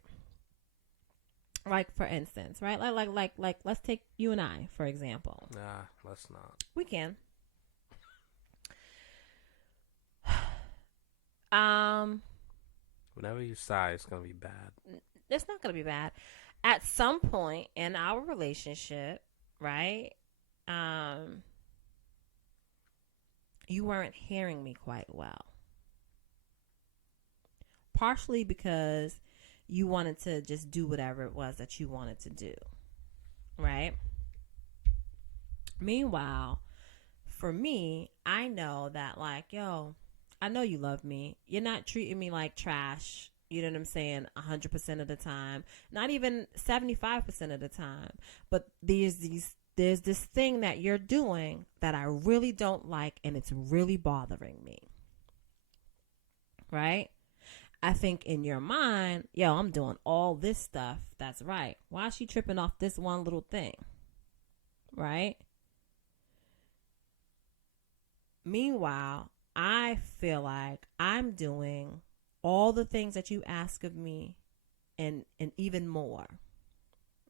like, for instance, right? Like let's take you and I, for example. Nah, let's not. We can. Whenever you sigh, it's gonna be bad. It's not going to be bad. At some point in our relationship, right? You weren't hearing me quite well. Partially because you wanted to just do whatever it was that you wanted to do, right? Meanwhile, for me, I know that, like, yo, I know you love me. You're not treating me like trash. You know what I'm saying? 100% of the time, not even 75% of the time. But there's this thing that you're doing that I really don't like, and it's really bothering me. Right? I think in your mind, yo, I'm doing all this stuff. That's right. Why is she tripping off this one little thing? Right? Meanwhile, I feel like I'm doing all the things that you ask of me and even more,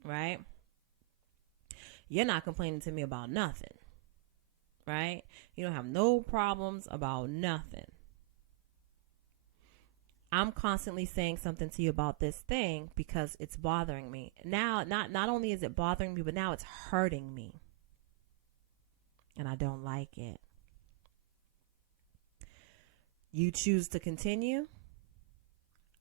right? You're not complaining to me about nothing, right? You don't have no problems about nothing. I'm constantly saying something to you about this thing because it's bothering me. Now, not only is it bothering me, but now it's hurting me. And I don't like it. You choose to continue.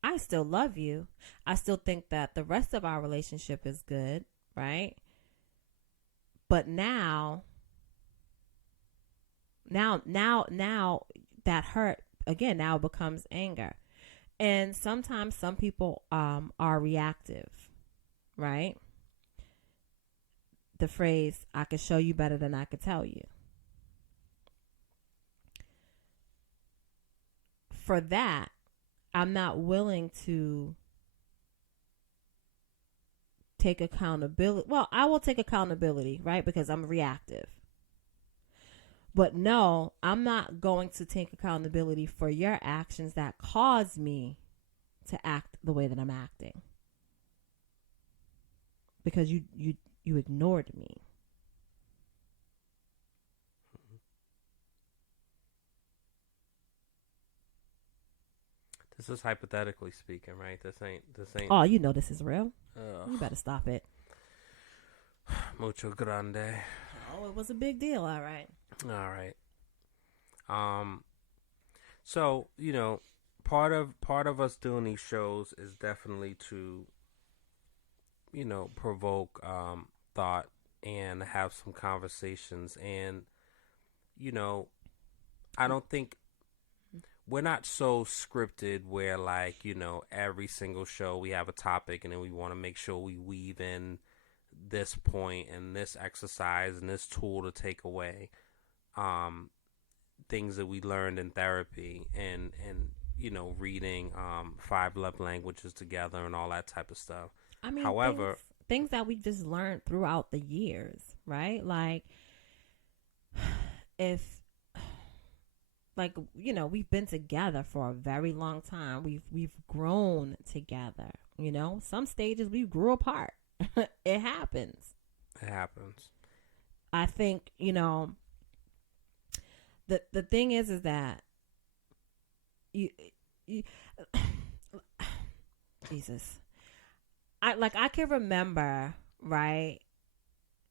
I still love you. I still think that the rest of our relationship is good, right? But now that hurt again now becomes anger. And sometimes some people are reactive, right? The phrase, I could show you better than I could tell you. For that, I'm not willing to take accountability. Well, I will take accountability, right? Because I'm reactive. But no, I'm not going to take accountability for your actions that caused me to act the way that I'm acting. Because you ignored me. This is hypothetically speaking, right? This ain't. Oh, you know this is real. You better stop it. Mucho grande. Oh, it was a big deal. All right. All right. So, you know, part of us doing these shows is definitely to, you know, provoke thought and have some conversations. And, you know, I don't think we're not so scripted where, like, you know, every single show we have a topic and then we want to make sure we weave in this point and this exercise and this tool to take away things that we learned in therapy and you know, reading 5 love languages together and all that type of stuff. I mean, however, things that we just learned throughout the years, right? Like, if, like, you know, we've been together for a very long time. We've grown together. You know, some stages we grew apart. It happens. It happens. I think, you know, the thing is that you Jesus. I can remember, right?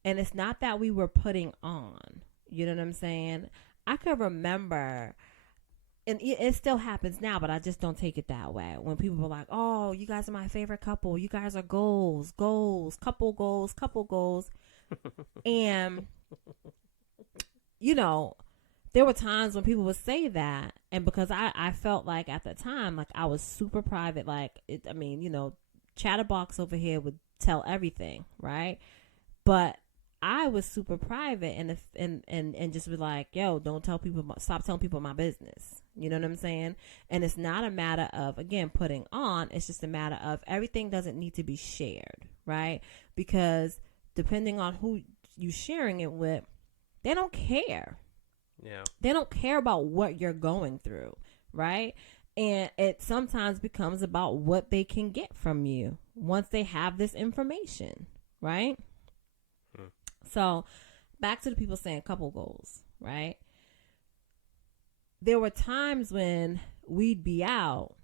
And it's not that we were putting on, you know what I'm saying? I can remember, and it still happens now, but I just don't take it that way. When people were like, oh, you guys are my favorite couple. You guys are goals, couple goals. And, you know, there were times when people would say that. And because I felt like at the time, like I was super private, like, I mean, you know, Chatterbox over here would tell everything, right? But I was super private and just be like, yo, stop telling people my business. You know what I'm saying? And it's not a matter of, again, putting on. It's just a matter of everything doesn't need to be shared, right? Because depending on who you sharing it with, they don't care. Yeah. They don't care about what you're going through, right? And it sometimes becomes about what they can get from you once they have this information, right? So back to the people saying couple goals, right? There were times when we'd be out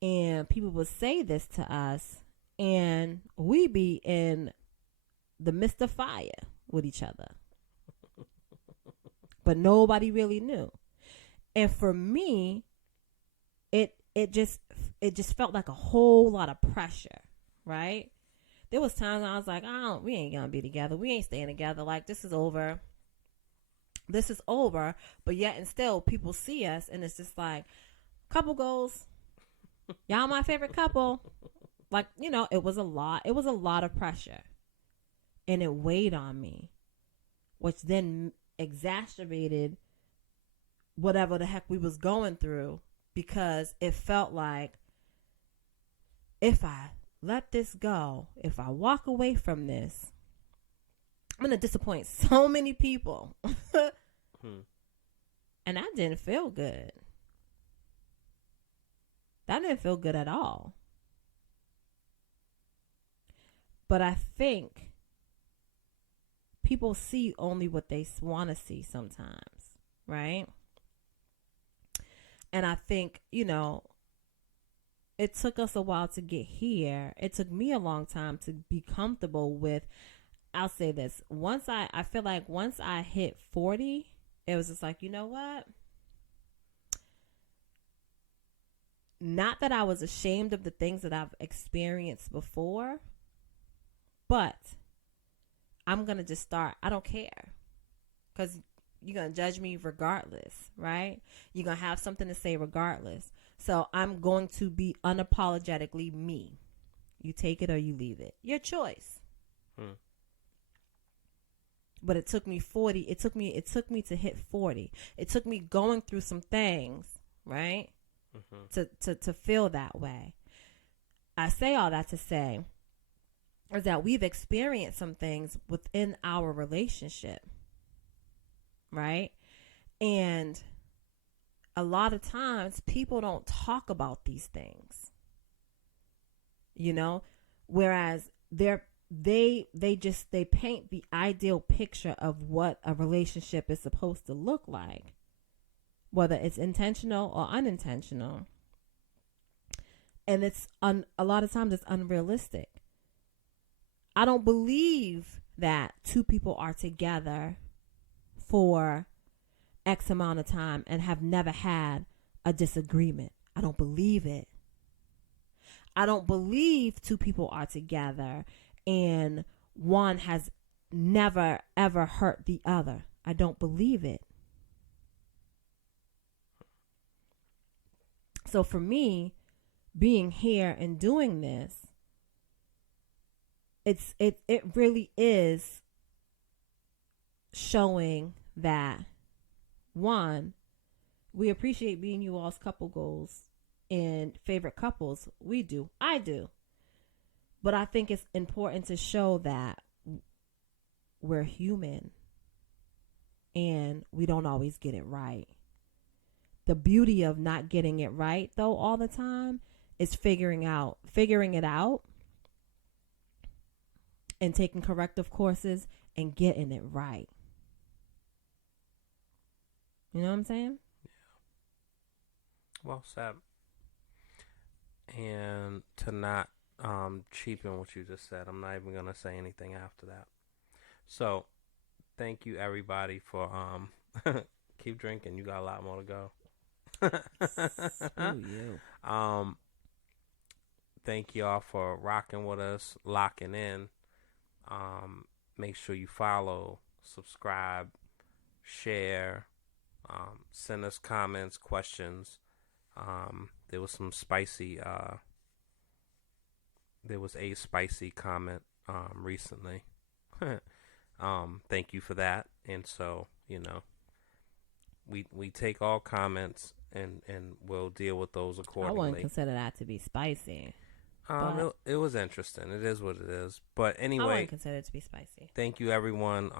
and people would say this to us and we'd be in the midst of fire with each other. But nobody really knew. And for me, it just felt like a whole lot of pressure, right? There was times I was like, we ain't gonna be together. We ain't staying together. Like, this is over. This is over. But yet and still people see us and it's just like, couple goals. Y'all my favorite couple. Like, you know, it was a lot. It was a lot of pressure. And it weighed on me, which then exacerbated whatever the heck we was going through, because it felt like if I let this go, if I walk away from this, I'm going to disappoint so many people. And that didn't feel good. That didn't feel good at all. But I think people see only what they want to see sometimes, right? And I think, it took us a while to get here. It took me a long time to be comfortable with, I'll say this, I feel like once I hit 40, it was just like, you know what? Not that I was ashamed of the things that I've experienced before, but I'm going to just start. I don't care. Because you're going to judge me regardless, right? You're going to have something to say regardless. So I'm going to be unapologetically me. You take it or you leave it. Your choice. But it took me 40. It took me to hit 40. It took me going through some things, right? To feel that way. I say all that to say is that we've experienced some things within our relationship, right? And a lot of times people don't talk about these things, whereas they paint the ideal picture of what a relationship is supposed to look like, whether it's intentional or unintentional. And a lot of times it's unrealistic. I don't believe that two people are together for X amount of time and have never had a disagreement. I don't believe it. I don't believe two people are together and one has never, ever hurt the other. I don't believe it. So for me, being here and doing this, it really is showing that, one, we appreciate being you all's couple goals and favorite couples. We do. I do. But I think it's important to show that we're human and we don't always get it right. The beauty of not getting it right, though, all the time is figuring it out and taking corrective courses and getting it right. You know what I'm saying? Yeah. Well said. And to not cheapen what you just said, I'm not even going to say anything after that. So, thank you everybody for keep drinking. You got a lot more to go. Screw you. Thank y'all for rocking with us, locking in. Make sure you follow, subscribe, share, send us comments, questions. There was a spicy comment recently. Thank you for that. And so, we take all comments and we'll deal with those accordingly. I wouldn't consider that to be spicy. It was interesting. It is what it is. But anyway, I wouldn't consider it to be spicy. Thank you, everyone.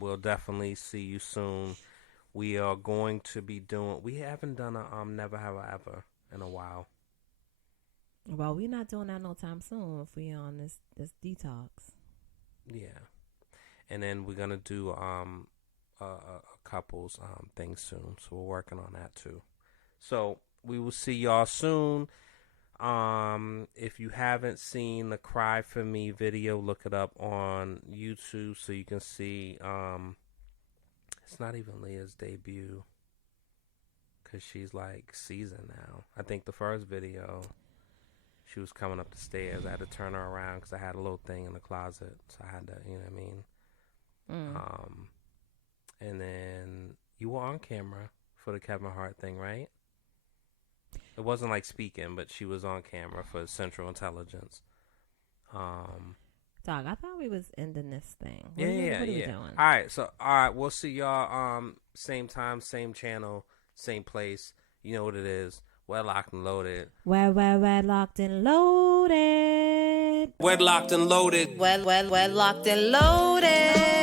We'll definitely see you soon. We are going to be doing. We haven't done a Never Have I Ever in a while. Well, we're not doing that no time soon if we on this detox. Yeah, and then we're gonna do a couples thing soon. So we're working on that too. So we will see y'all soon. If you haven't seen the Cry For Me video, look it up on YouTube so you can see. It's not even Leah's debut because she's like seasoned now. I think the first video, she was coming up the stairs. I had to turn her around because I had a little thing in the closet, so I had to, you know what I mean. And then you were on camera for the Kevin Hart thing, right? It wasn't like speaking, but she was on camera for Central Intelligence. Dog, I thought we was ending this thing. What are we doing? All right, we'll see y'all same time, same channel, same place. You know what it is. WEDLocked and loaded. WEDLocked and loaded. WEDLocked and loaded. WEDLocked and loaded.